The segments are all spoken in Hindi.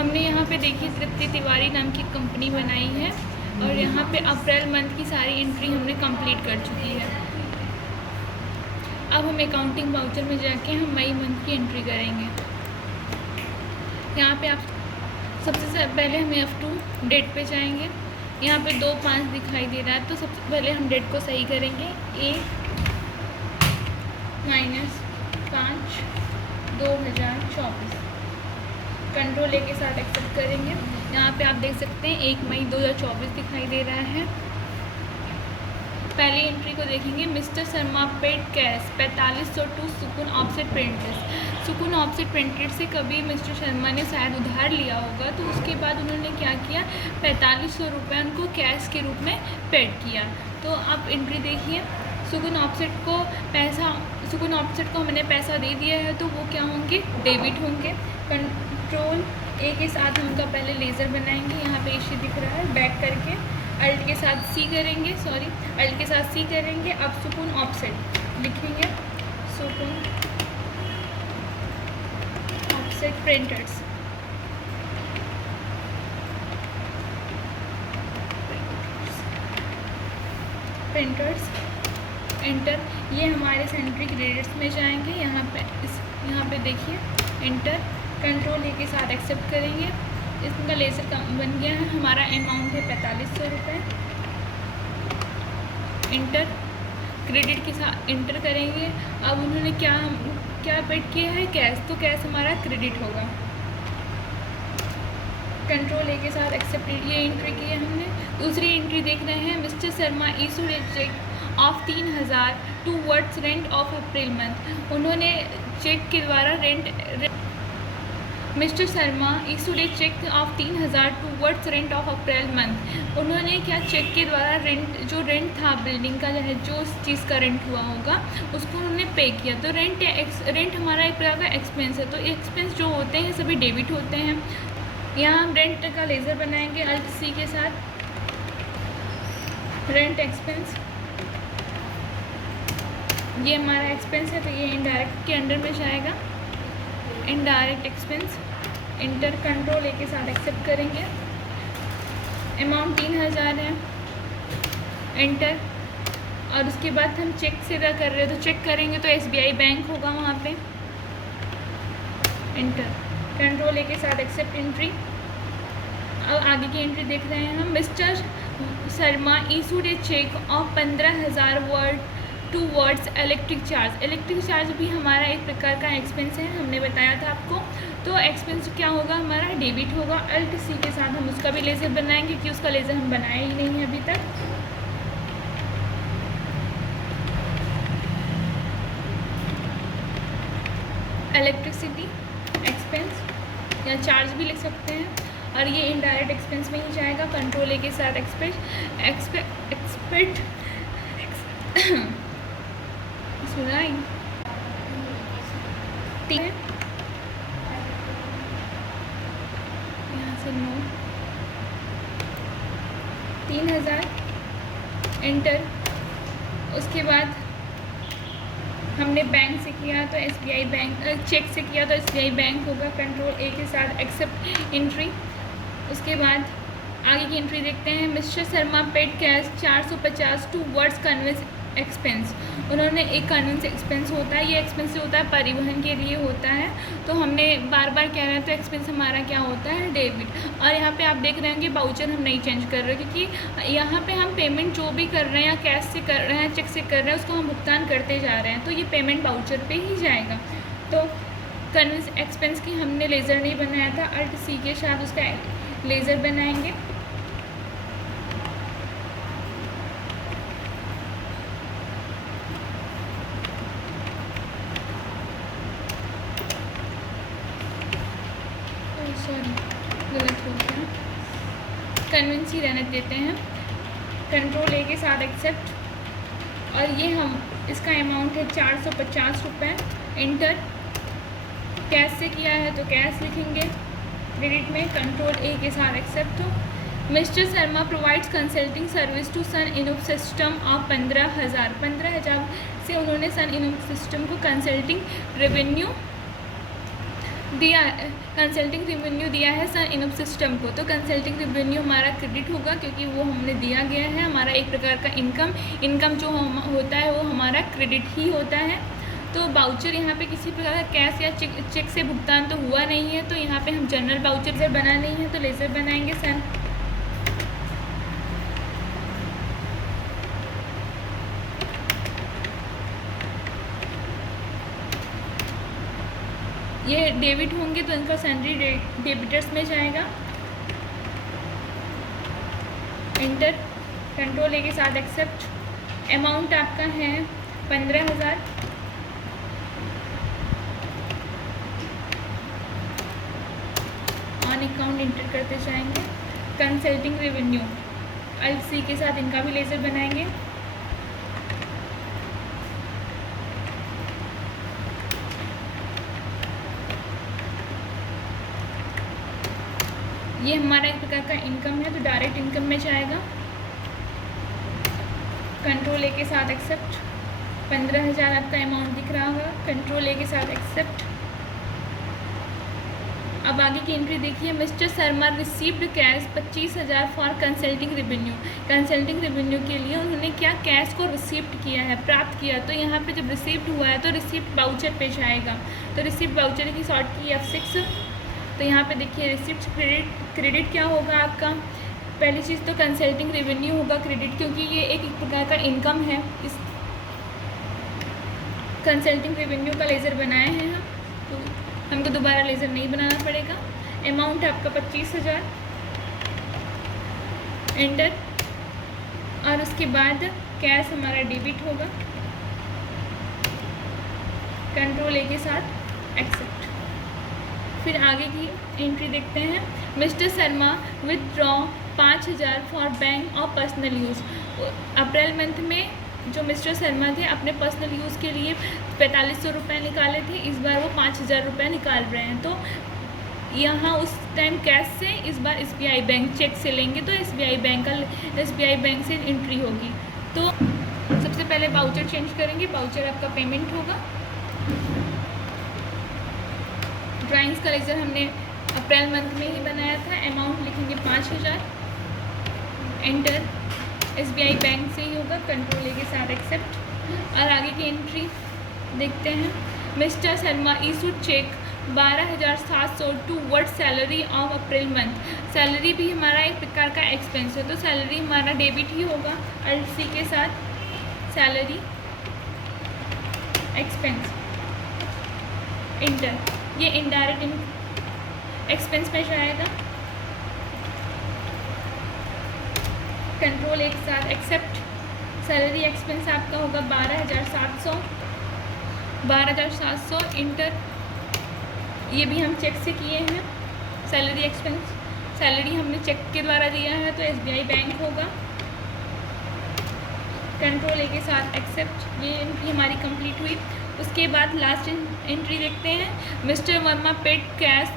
हमने यहाँ पे देखिए तृप्ति तिवारी नाम की कंपनी बनाई है और यहाँ पे अप्रैल मंथ की सारी एंट्री हमने कंप्लीट कर चुकी है। अब हम अकाउंटिंग वाउचर में जाके हम मई मंथ की एंट्री करेंगे। यहाँ पे आप सबसे पहले हम F2 डेट पे जाएंगे। यहाँ पे 2/5 दिखाई दे रहा है, तो सबसे पहले हम डेट को सही करेंगे। A-5/2024 कंट्रोल ए के साथ एक्सेप्ट करेंगे। यहाँ पे आप देख सकते हैं 1 मई 2024 दिखाई दे रहा है। पहली एंट्री को देखेंगे, mister Sharma paid cash 4500 to Sukoon offset printers. Sukoon offset printed से कभी मिस्टर शर्मा ने शायद उधार लिया होगा, तो उसके बाद उन्होंने क्या किया, 4500 रुपये उनको कैश के रूप में पेड किया। तो आप एंट्री देखिए, सुकून ऑफसेट को हमने पैसा दे दिया है, तो वो क्या होंगे, डेबिट होंगे। कंट्रोल ए के साथ हम उनका पहले लेज़र बनाएंगे। यहाँ पे इश्यू दिख रहा है, बैक करके अल्ट के साथ सी करेंगे। अब सुकून ऑफसेट लिखेंगे, सुकून ऑफसेट प्रिंटर्स। एंटर। ये हमारे सेंट्री क्रेडिट्स में जाएंगे। यहाँ पे देखिए एंटर। कंट्रोल ए के साथ एक्सेप्ट करेंगे। इसका लेज़र बन गया है। हमारा अमाउंट है 4500 रुपये। एंटर। क्रेडिट के साथ एंटर करेंगे। अब उन्होंने क्या पेड किया है, कैश, तो कैश हमारा क्रेडिट होगा। कंट्रोल ए के साथ एक्सेप्ट, ये एंट्री की है हमने। दूसरी एंट्री देख रहे हैं, mister Sharma issued a cheque of 3000 towards rent of April month. उन्होंने चेक के द्वारा mister Sharma issued a cheque of 3000 towards rent of April month. उन्होंने क्या चेक के द्वारा रेंट था बिल्डिंग का, चाहे जो चीज़ का रेंट हुआ होगा उसको उन्होंने पे किया। तो रेंट हमारा एक प्रकार का एक्सपेंस है। तो एक्सपेंस जो होते हैं सभी डेबिट होते हैं। यहाँ हम रेंट का लेज़र बनाएंगे अल्ट सी के साथ। रेंट एक्सपेंस, ये हमारा एक्सपेंस है, तो ये इनडायरेक्ट के अंडर में जाएगा। Indirect expense. Inter. Control A के साथ एक्सेप्ट करेंगे। अमाउंट 3000 है। एंटर। और उसके बाद हम चेक से कर रहे हैं, तो चेक करेंगे तो SBI बैंक होगा वहाँ पे। एंटर। कंट्रोल ए के साथ एक्सेप्ट एंट्री। अब आगे की एंट्री देख रहे हैं हम, mister Sharma issued a cheque of 15,000 towards electric charge. Electric charge भी हमारा एक प्रकार का एक्सपेंस है, हमने बताया था आपको। तो एक्सपेंस क्या होगा, हमारा डेबिट होगा। अल्ट सी के साथ हम उसका भी लेज़र बनाएंगे, क्योंकि उसका लेज़र हम बनाए ही नहीं है अभी तक। इलेक्ट्रिसिटी एक्सपेंस या चार्ज भी लिख सकते हैं, और ये इनडायरेक्ट एक्सपेंस में ही जाएगा। कंट्रोल ए के साथ एक्सपेक्ट सुनाई यहाँ से 3000। एंटर। उसके बाद हमने बैंक से किया तो SBI बैंक, चेक से किया तो SBI बैंक होगा। कंट्रोल ए के साथ एक्सेप्ट एंट्री। उसके बाद आगे की एंट्री देखते हैं, mister Sharma paid cash 450 towards conveyance expense. उन्होंने एक कन्वेंस एक्सपेंस होता है, ये एक्सपेंस होता है परिवहन के लिए होता है। तो हमने बार बार कह रहे हैं, तो एक्सपेंस हमारा क्या होता है, डेबिट। और यहाँ पे आप देख रहे होंगे बाउचर हम नहीं चेंज कर रहे, क्योंकि यहाँ पे हम पेमेंट जो भी कर रहे हैं, या कैश से कर रहे हैं, चेक से कर रहे हैं, उसको हम भुगतान करते जा रहे हैं, तो ये पेमेंट बाउचर पे ही जाएगा। तो कन्वेंस एक्सपेंस की हमने लेज़र नहीं बनाया था, अल्ट सी के साथ उसका लेज़र बनाएंगे। सॉरी, गलत हो गया, कन्वेंस ही रहने देते हैं। कंट्रोल ए के साथ एक्सेप्ट। और ये हम इसका अमाउंट है 450 रुपये। एंटर। कैश से किया है तो कैश लिखेंगे क्रेडिट में। कंट्रोल ए के साथ accept. Mister Sharma provides consulting service to Sun Innov system of 15,000 से उन्होंने सन इनोव सिस्टम को कंसल्टिंग रेवेन्यू दिया कंसल्टिंग रेवेन्यू दिया है सन इनअप सिस्टम को, तो कंसल्टिंग रेवेन्यू हमारा क्रेडिट होगा क्योंकि वो हमने दिया गया है। हमारा एक प्रकार का इनकम जो होता है वो हमारा क्रेडिट ही होता है। तो बाउचर यहाँ पे किसी प्रकार का कैश या चेक से भुगतान तो हुआ नहीं है, तो यहाँ पे हम जनरल बाउचर बना नहीं है, तो लेज़र बनाएंगे सन। ये डेबिट होंगे तो इनका सैलरी डेबिटर्स में जाएगा। इंटर, कंट्रोल ए के साथ एक्सेप्ट। अमाउंट आपका है 15,000। ऑन अकाउंट इंटर करते जाएंगे। कंसल्टिंग रेवेन्यू अल्ट सी के साथ इनका भी लेज़र बनाएंगे। ये हमारा एक प्रकार का इनकम है, तो डायरेक्ट इनकम में जाएगा। कंट्रोल ए के साथ एक्सेप्ट। 15,000 आपका अमाउंट दिख रहा होगा, कंट्रोल ए के साथ एक्सेप्ट। अब आगे की एंट्री देखिए। Mister Sharma received cash 25,000 for consulting revenue. Consulting revenue के लिए उन्होंने क्या कैश को रिसीव्ड किया है, प्राप्त किया। तो यहाँ पे जब रिसीव्ड हुआ है तो रिसीप्ट बाउचर पे जाएगा। तो रिसीप्ट बाउचर की शॉर्ट की F6। तो यहाँ पे देखिए रिसिप्ट क्रेडिट क्या होगा आपका। पहली चीज़ तो कंसल्टिंग रेवेन्यू होगा क्रेडिट, क्योंकि ये एक प्रकार का इनकम है। इस कंसल्टिंग रेवेन्यू का लेज़र बनाए हैं हम, तो हमको दोबारा लेज़र नहीं बनाना पड़ेगा। अमाउंट आपका 25,000 एंटर, और उसके बाद कैश हमारा डेबिट होगा। कंट्रोल ए के साथ एक्सेप्ट। फिर आगे की एंट्री देखते हैं। Mister Sharma withdraw 5,000 for bank और पर्सनल यूज़। अप्रैल मंथ में जो मिस्टर शर्मा थे अपने पर्सनल यूज़ के लिए 4500 रुपये निकाले थे, इस बार वो 5,000 रुपये निकाल रहे हैं। तो यहाँ उस टाइम कैश से, इस बार SBI बैंक चेक से लेंगे, तो SBI बैंक से एंट्री होगी। तो सबसे पहले बाउचर चेंज करेंगे। बाउचर आपका पेमेंट होगा। ड्राइंग्स का लेज़र हमने अप्रैल मंथ में ही बनाया था। अमाउंट लिखेंगे 5,000 एंटर। SBI बैंक से ही होगा, कंट्रोल ए के साथ एक्सेप्ट। और आगे की एंट्री देखते हैं। Mister Sharma issued cheque 12,700 toward salary of April month. Salary भी हमारा एक प्रकार का एक्सपेंस है, तो सैलरी हमारा डेबिट ही होगा। अल्ट सी के साथ सैलरी एक्सपेंस इंटर। ये इनडायरेक्ट एक्सपेंस में जाएगा। कंट्रोल एक साथ एक्सेप्ट। सैलरी एक्सपेंस आपका होगा 12,700 इंटर। ये भी हम चेक से किए हैं। सैलरी एक्सपेंस, सैलरी हमने चेक के द्वारा दिया है, तो SBI बैंक होगा। कंट्रोल ए के साथ एक्सेप्ट। ये एंट्री हमारी कंप्लीट हुई। उसके बाद लास्ट एंट्री देखते हैं। Mister Verma paid cash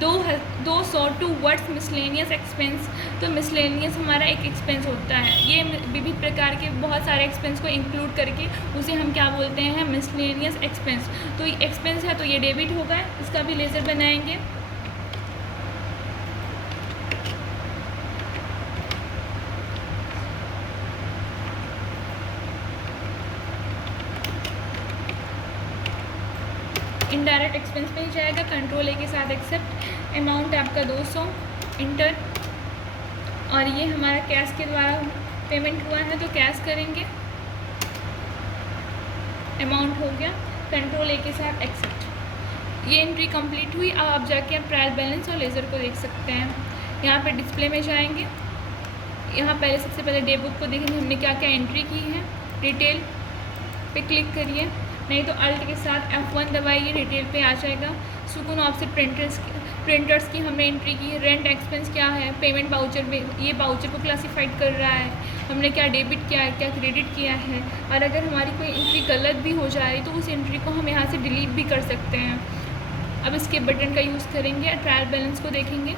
200 towards miscellaneous expense. तो मिसलेनियस हमारा एक एक्सपेंस होता है। ये विविध प्रकार के बहुत सारे एक्सपेंस को इंक्लूड करके उसे हम क्या बोलते हैं, मिसलेनियस एक्सपेंस। तो ये एक्सपेंस है, तो ये डेबिट होगा। इसका भी लेज़र बनाएंगे। इनडायरेक्ट एक्सपेंस में ही जाएगा। कंट्रोल ए के साथ एक्सेप्ट। अमाउंट आपका 200 इंटर, और ये हमारा कैश के द्वारा पेमेंट हुआ है, तो कैश करेंगे। अमाउंट हो गया। कंट्रोल ए के साथ एक्सेप्ट। ये एंट्री कंप्लीट हुई। अब आप जाके आप ट्रायल बैलेंस और लेज़र को देख सकते हैं। यहाँ पे डिस्प्ले में जाएंगे। यहाँ पहले सबसे पहले डे बुक को देखेंगे हमने क्या क्या एंट्री की है। डिटेल पे क्लिक करिए, नहीं तो अल्ट के साथ F1 दबाइए, डिटेल पे आ जाएगा। सुकून ऑफसेट प्रिंटर्स की हमने एंट्री की। रेंट एक्सपेंस क्या है, पेमेंट बाउचर में, ये बाउचर को क्लासिफाइड कर रहा है, हमने क्या डेबिट किया है, क्या क्रेडिट किया है। और अगर हमारी कोई एंट्री गलत भी हो जाए तो उस एंट्री को हम यहाँ से डिलीट भी कर सकते हैं। अब इसके बटन का यूज़ करेंगे। ट्रायल बैलेंस को देखेंगे।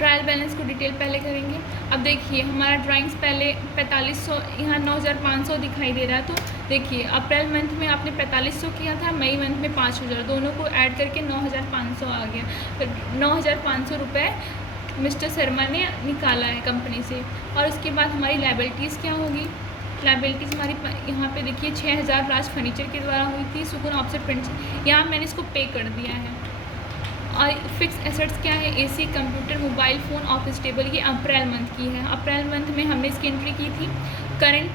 ट्रायल बैलेंस को डिटेल पहले करेंगे। अब देखिए हमारा ड्राइंग्स पहले 4500, यहाँ 9500 दिखाई दे रहा है। तो देखिए अप्रैल मंथ में आपने 4500 किया था, मई मंथ में 5000, दोनों को ऐड करके 9500 आ गया। फिर 9500 रुपये मिस्टर शर्मा ने निकाला है कंपनी से। और उसके बाद हमारी लायबिलिटीज़ क्या होगी? लायबिलिटीज़ हमारी यहाँ पे देखिए 6000 राज फर्नीचर के द्वारा हुई थी, सुकून ऑफसेट प्रिंट्स, यहाँ मैंने इसको पे कर दिया है। और फिक्स एसेट्स क्या है? AC, computer, mobile phone, office table, ये अप्रैल मंथ की है। अप्रैल मंथ में हमने इसकी एंट्री की थी। करंट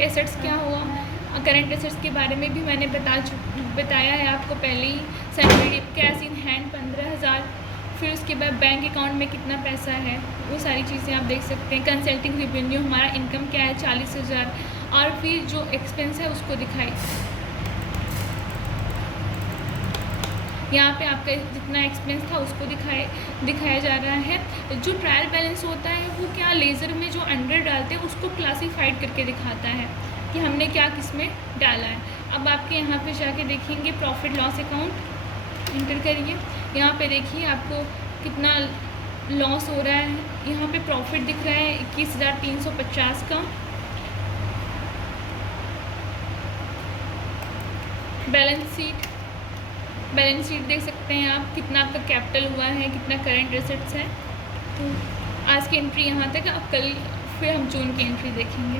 एसेट्स क्या हुआ? करंट एसेट्स के बारे में भी मैंने बताया है आपको पहले ही। सैलरी, कैश इन हैंड 15000, फिर उसके बाद बैंक अकाउंट में कितना पैसा है, वो सारी चीज़ें आप देख सकते हैं। कंसल्टिंग रेवेन्यू, हमारा इनकम क्या है 40000, और फिर जो एक्सपेंस है उसको दिखाई, यहाँ पे आपका जितना एक्सपेंस था उसको दिखाया जा रहा है। जो ट्रायल बैलेंस होता है वो क्या लेज़र में जो अंडर डालते हैं उसको क्लासीफाइड करके दिखाता है कि हमने क्या किस में डाला है। अब आपके यहाँ पे जाके देखेंगे प्रॉफिट लॉस अकाउंट इंटर करिए। यहाँ पे देखिए आपको कितना लॉस हो रहा है। यहाँ पे प्रॉफिट दिख रहा है 21350 का। बैलेंस शीट देख सकते हैं आप, कितना आपका कैपिटल हुआ है, कितना करंट एसेट्स है। तो आज की एंट्री यहाँ तक। अब कल फिर हम जून की एंट्री देखेंगे।